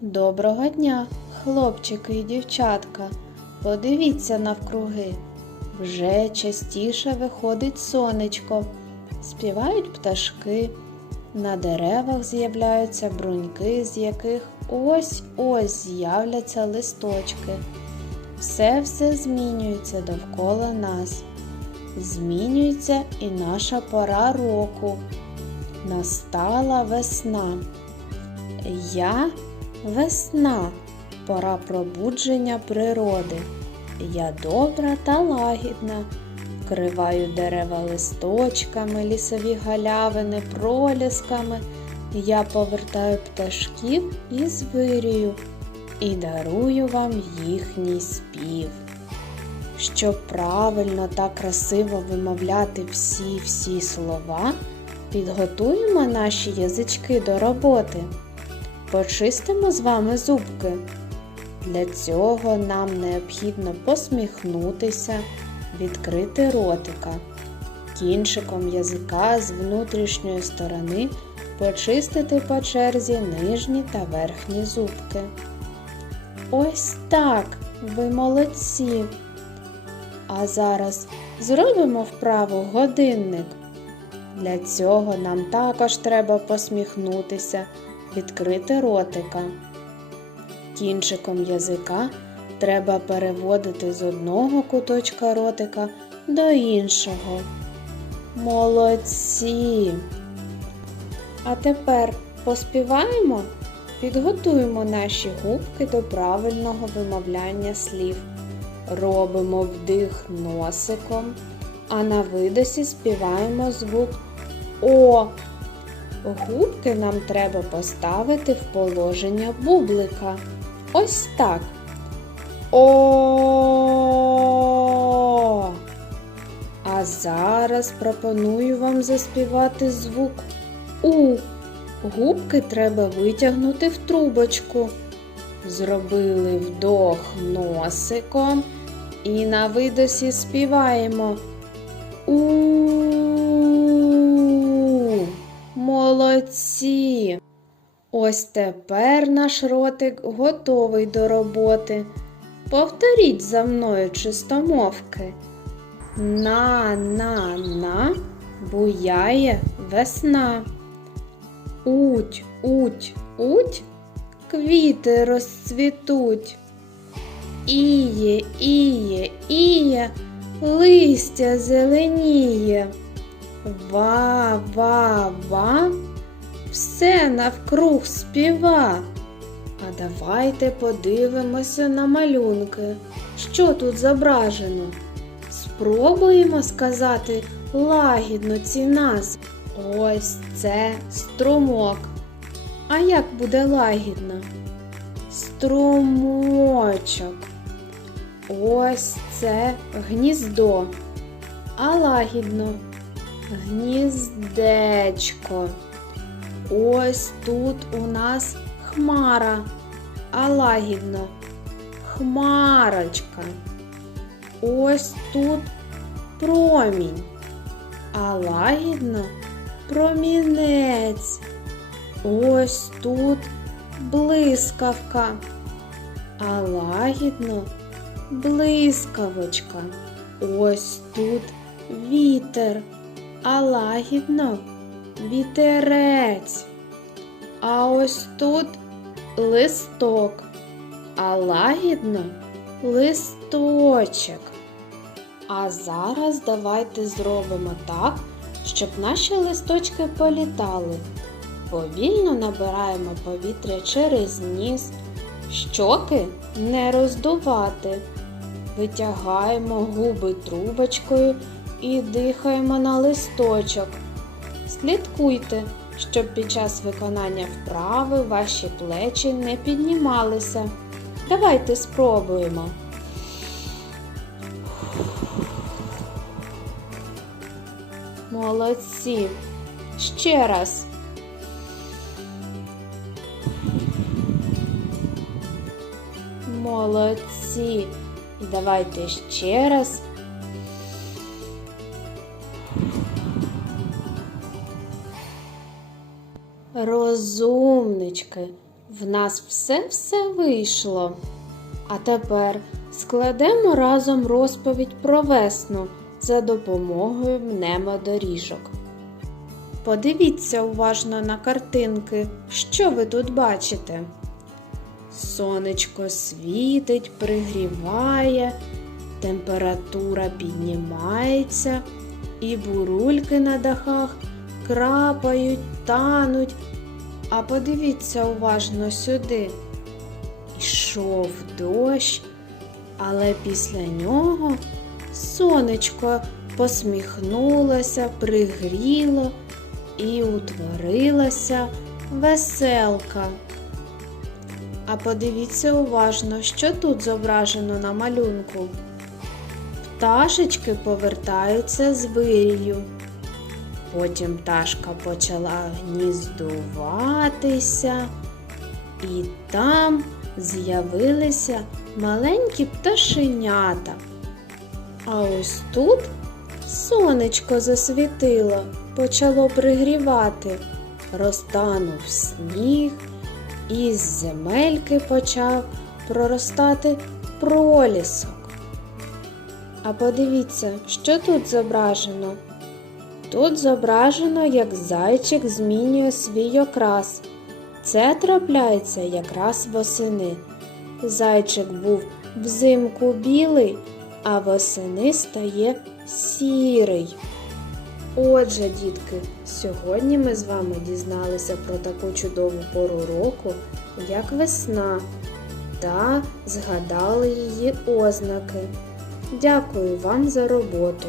Доброго дня, хлопчики і дівчатка. Подивіться навкруги. Вже частіше виходить сонечко, співають пташки, на деревах з'являються бруньки, з яких ось-ось з'являться листочки. Все все змінюється довкола нас. Змінюється і наша пора року. Настала весна. Я весна, пора пробудження природи. Я добра та лагідна, вкриваю дерева листочками, лісові галявини, пролісками. Я повертаю пташків і звирюю і дарую вам їхній спів. Щоб правильно та красиво вимовляти всі-всі слова, підготуємо наші язички до роботи. Почистимо з вами зубки. Для цього нам необхідно посміхнутися, відкрити ротика. Кінчиком язика з внутрішньої сторони почистити по черзі нижні та верхні зубки. Ось так, ви молодці. А зараз зробимо вправу годинник. Для цього нам також треба посміхнутися, відкрити ротика. Кінчиком язика треба переводити з одного куточка ротика до іншого. Молодці! А тепер поспіваємо, підготуємо наші губки до правильного вимовляння слів. Робимо вдих носиком, а на видосі співаємо звук О. Губки нам треба поставити в положення бублика. Ось так. О. А зараз пропоную вам заспівати звук У. Губки треба витягнути в трубочку. Зробили вдох носиком і на видосі співаємо. У. Молодці! Ось тепер наш ротик готовий до роботи. Повторіть за мною чистомовки. На на на буяє весна. Уть, уть, уть, квіти розцвітуть. Іє, іє, іє, листя зеленіє. Ва, ва, ва, все навкруг співа. А давайте подивимося на малюнки. Що тут зображено? Спробуємо сказати лагідно ці назви. Ось це струмок. А як буде лагідно? Струмочок. Ось це гніздо. А лагідно гніздечко. Ось тут у нас хмара, а лагідно хмарочка. Ось тут промінь, а лагідно промінець. Ось тут блискавка, а лагідно блискавочка. Ось тут вітер, а лагідно вітерець. А ось тут листок, а лагідно листочок. А зараз давайте зробимо так, щоб наші листочки політали. Повільно набираємо повітря через ніс, щоки не роздувати. Витягаємо губи трубочкою і дихаємо на листочок. Слідкуйте, щоб під час виконання вправи ваші плечі не піднімалися. Давайте спробуємо. Молодці. Ще раз. Молодці. І давайте ще раз. Розумнички. В нас все-все вийшло. А тепер складемо разом розповідь про весну за допомогою мнемодоріжок. Подивіться уважно на картинки, що ви тут бачите. Сонечко світить, пригріває, температура піднімається, і бурульки на дахах крапають, тануть. А подивіться уважно сюди. Ішов дощ, але після нього сонечко посміхнулося, пригріло і утворилася веселка. А подивіться уважно, що тут зображено на малюнку. Пташечки повертаються з вирію. Потім пташка почала гніздуватися, і там з'явилися маленькі пташенята. А ось тут сонечко засвітило, почало пригрівати, розтанув сніг, і з земельки почав проростати пролісок. А подивіться, що тут зображено. Тут зображено, як зайчик змінює свій окрас. Це трапляється якраз восени. Зайчик був взимку білий, а восени стає сірий. Отже, дітки, сьогодні ми з вами дізналися про таку чудову пору року, як весна, та згадали її ознаки. Дякую вам за роботу.